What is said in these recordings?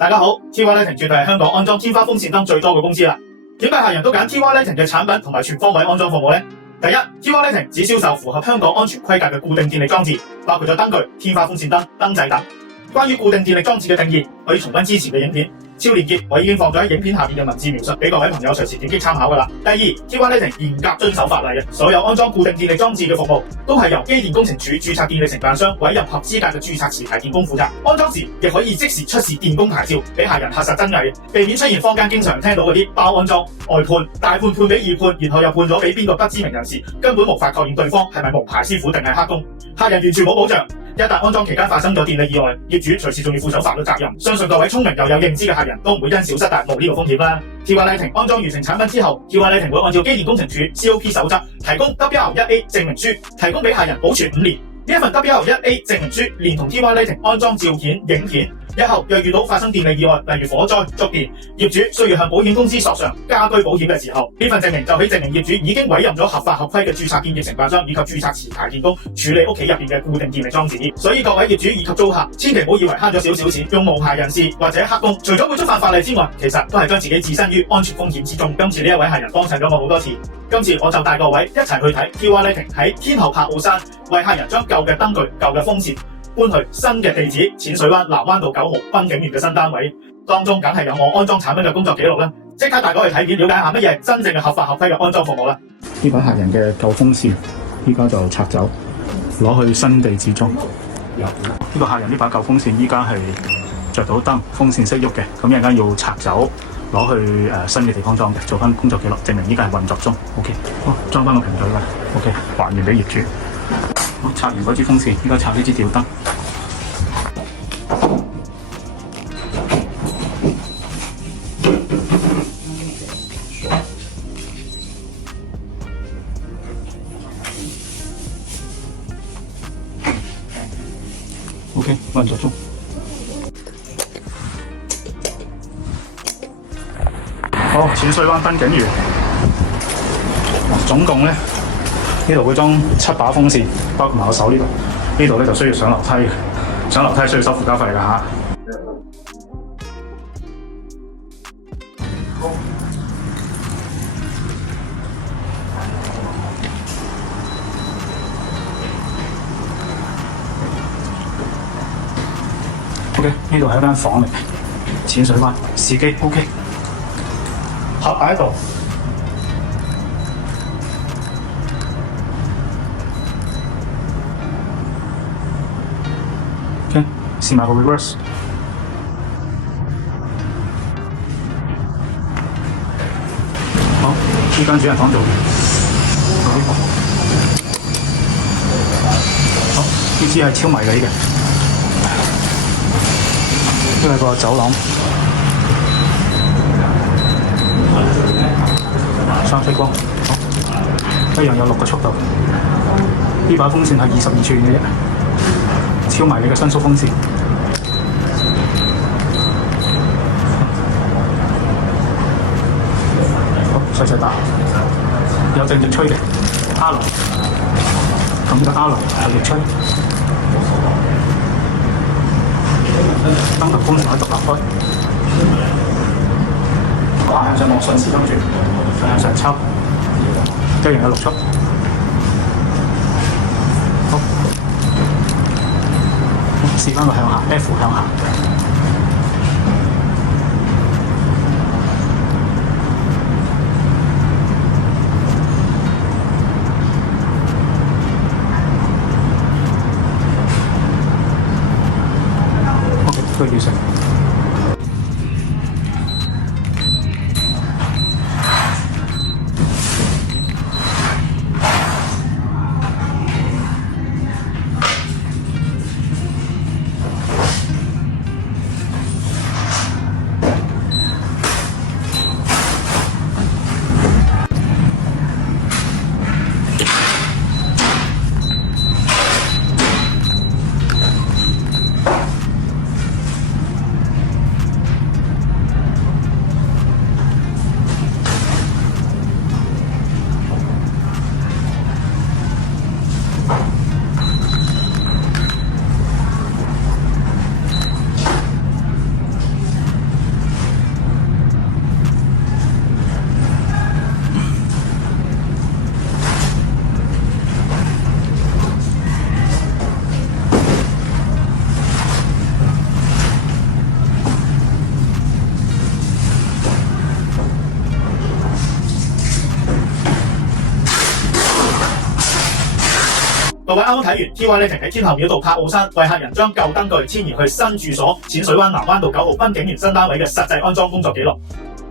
大家好 ，TY Lighting 絕對係香港安裝天花風扇燈最多嘅公司啦。點解客人都揀 TY Lighting 嘅產品同埋全方位安裝服務呢？第一 ，TY Lighting 只銷售符合香港安全規格嘅固定電力裝置，包括咗燈具、天花風扇燈、燈掣等。關於固定電力裝置嘅定義，可以重溫之前嘅影片。超連結我已經放咗喺影片下面嘅文字描述，俾各位朋友隨時點擊參考噶啦。第二 ，TY Lighting 嚴格遵守法例嘅，所有安裝固定電力裝置嘅服務都係由機電工程署註冊電力承辦商委任合資格嘅註冊持牌電工負責。安裝時亦可以即時出示電工牌照，俾客人核實真偽，避免出現坊間經常聽到嗰啲包安裝、外判、大判判俾二判，然後又判咗俾邊個不知名人士，根本無法確認對方係咪無牌師傅定係黑工，客人完全冇保障。一旦安裝期間發生咗電力意外，業主隨時仲要負上法律責任。相信各位聰明又有認知嘅客人都唔會因小失大冒呢個風險啦。TY Lighting 安裝完成產品之後 ，TY Lighting 會按照機電工程署 COP 守則提供 WR1A 證明書，提供俾客人保存5年。呢一份 WR1A 證明書連同 TY Lighting 安裝照片、影片。日後若遇到發生電力意外，例如火災、觸電，業主需要向保險公司索償家居保險嘅時候，呢份證明就可以證明業主已經委任咗合法合規嘅註冊電力承辦商以及註冊持牌電工處理屋企入邊嘅固定電力裝置。所以各位業主以及租客，千祈唔好以為慳咗少少錢，用無牌人士或者黑工，除咗會觸犯法例之外，其實都係將自己置身於安全風險之中。今次呢一位客人幫襯咗我好多次，今次我就帶各位一齊去睇 TY Lighting 喺天后柏傲山為客人將舊嘅燈具、舊嘅風扇搬去新嘅地址淺水灣南灣道9號濱景園嘅新單位，當中梗係有我安裝產品嘅工作記錄啦。即刻帶我去睇片，了解下乜嘢係真正嘅合法合規嘅安裝服務啦。呢位客人嘅舊風扇，依家就拆走，攞去新地址裝。呢個客人呢把舊風扇依家係着到燈，風扇識喐嘅，咁一陣間要拆走，攞去新嘅地方裝嘅，做翻工作記錄，證明依家係運作中。OK， 好，裝翻個平嘴啦。OK， 還原俾業主。好，拆完嗰支風扇，依家拆呢支吊燈。OK， 運作中。好，淺水灣濱景園，總共咧呢度會裝7把風扇，包括埋我手呢度。呢度咧就需要上樓梯，上樓梯需要收附加費㗎嚇。OK， 呢度係一間房嚟嘅，淺水灣試機 OK， 盒喺度。OK， 試埋個 reverse。好，呢間主人房做嘅。好，呢支係超迷你嘅。呢係個走廊，雙飛光，好，一樣有6個速度。呢把風扇係22寸嘅啫，超迷你嘅伸縮風扇。好，細打，有正直吹嘅，R輪，咁呢個 R輪係逆吹。燈頭風扇可以獨立開，向上望順時針轉，向上抽，一樣有6速。好，試翻個向下 ，F 向下。都要食。各位啱啱睇完 TY Lighting 喺天后廟道柏傲山為客人將舊燈具遷移去新住所淺水灣南灣道9號濱景園新單位嘅實際安裝工作記錄。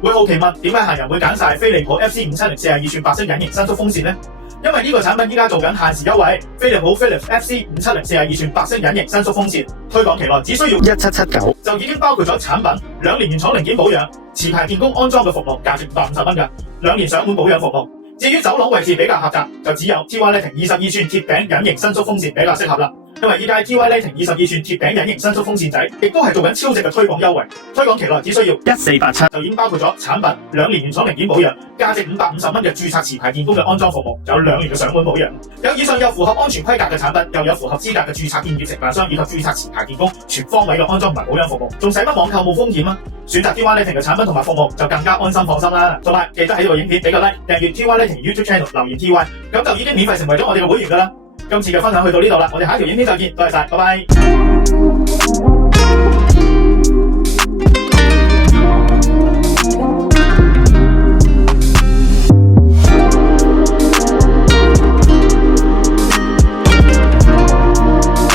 會好奇問點解客人會揀晒飛利浦 FC570 42寸白色隱形伸縮風扇呢？因為呢個產品依家做緊限時優惠，飛利浦 Philips FC570 42寸白色隱形伸縮風扇推廣期內只需要1779就已經包括咗產品2年原廠零件保養、持牌電工安裝嘅服務，價值550蚊嘅2年上門保養服務。至於走廊位置比較狹窄，就只有 TY Lighting 22寸貼頂隱形伸縮風扇比較適合啦。因為依家 TY Lighting 22寸貼頂隱形伸縮風扇仔，亦都係做緊超值嘅推廣優惠。推廣期內只需要1487就已經包括咗產品2年原廠零件保養、價值550蚊嘅註冊持牌電工嘅安裝服務，有2年嘅上門保養。有以上又符合安全規格嘅產品，又有符合資格嘅註冊建業承辦商以及註冊持牌電工全方位嘅安裝同埋保養服務，仲使乜網購冇風險啊？選擇 TY Lighting 嘅產品同埋服務就更加安心放心啦。同埋記得喺呢個影片俾個 like， 訂閱 TY Lighting YouTube Channel， 留言 TY， 咁就已經免費成為咗我哋嘅會員噶啦。今次嘅分享去到呢度啦，我哋下一條影片再見，多謝晒，拜拜。